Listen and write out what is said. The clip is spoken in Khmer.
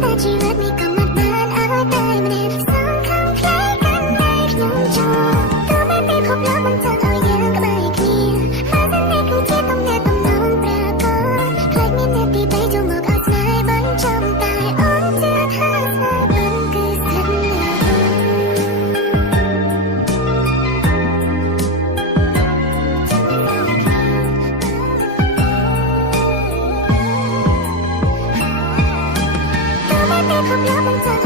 តែជីវិតនេះក៏មិនបានឲ្យតែម្នាក់សងខំផ្លែកាន់តែខ្ញុំចូលទោះបីពិភពលោកមិនចង់ឲ្យយើងក្បែរគ្នាហើយតែនេះគឺជាទំនាក់ទំនងប្រកបខ្លាចមានអ្នកទី3ចូលមកឲ្យស្នេហ៍បញ្ចប់តែអូនជឿថាស្នេហ៍ពិតគឺស្ថិតនៅពិភពលោកមិនចង់